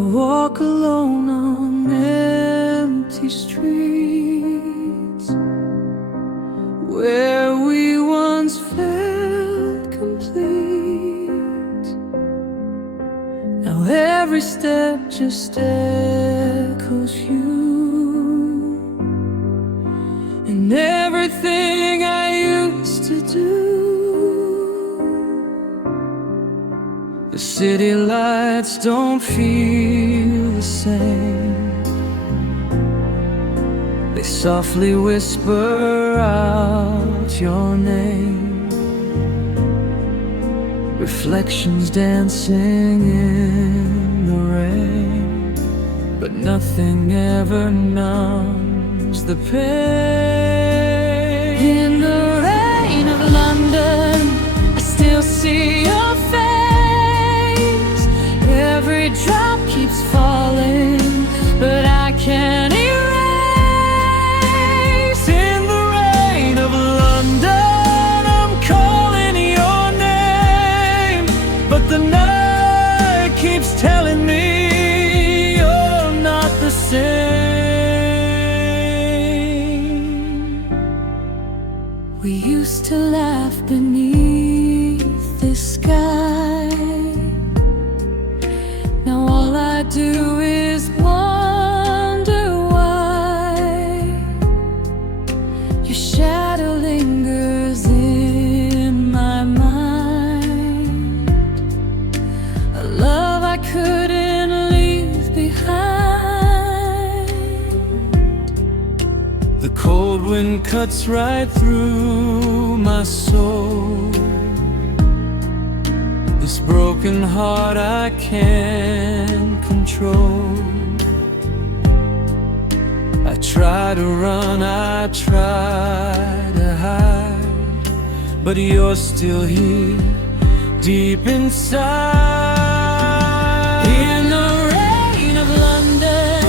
walk alone on empty streets, where we once felt complete. Now every step just echoes you, and everything I used to do. The city lights don't feel the same. They softly whisper out your name. Reflections dancing in the rain, but nothing ever numbs the pain. In the rain of London, I still see your face. Every drop keeps falling, but I can't erase. In the rain of London, I'm calling your name, but the night keeps telling me you're not the same. We used to laugh beneath this sky. Now all I do is wonder why your shadow lingers in my mind. A love I couldn't leave behind. The cold wind cuts right through my soul. This broken heart I can't control. I try to run, I try to hide, but you're still here, deep inside. In the rain of London,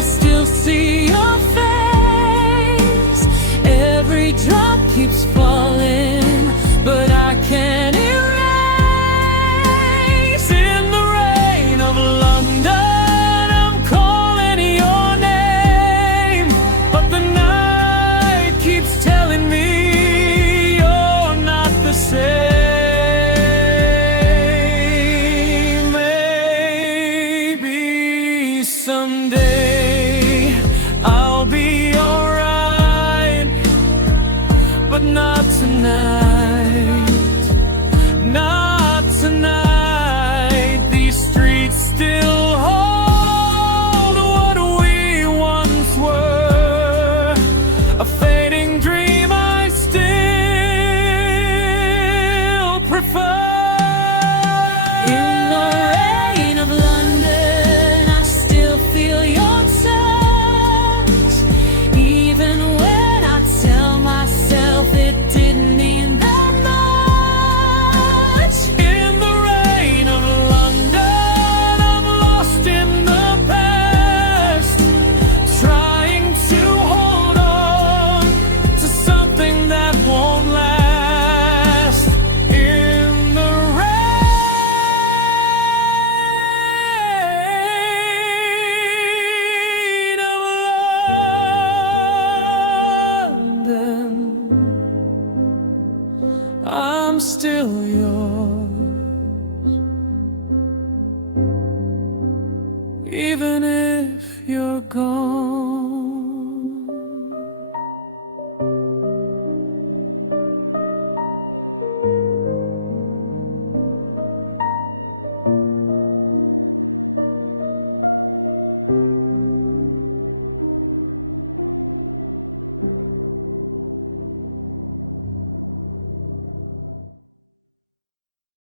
I still see your face. Every drop keeps falling, but I can't erase. Someday I'll be alright, but not tonight, not tonight. These streets still hold what we once were, a fading dream I still prefer. In the rain of London, I still feel your touch, even when I tell myself it didn't mean that much. In the rain of London, I'm lost in the past, trying to hold on to something that won't last. In the rain of London, I'm still yours, even if you're gone.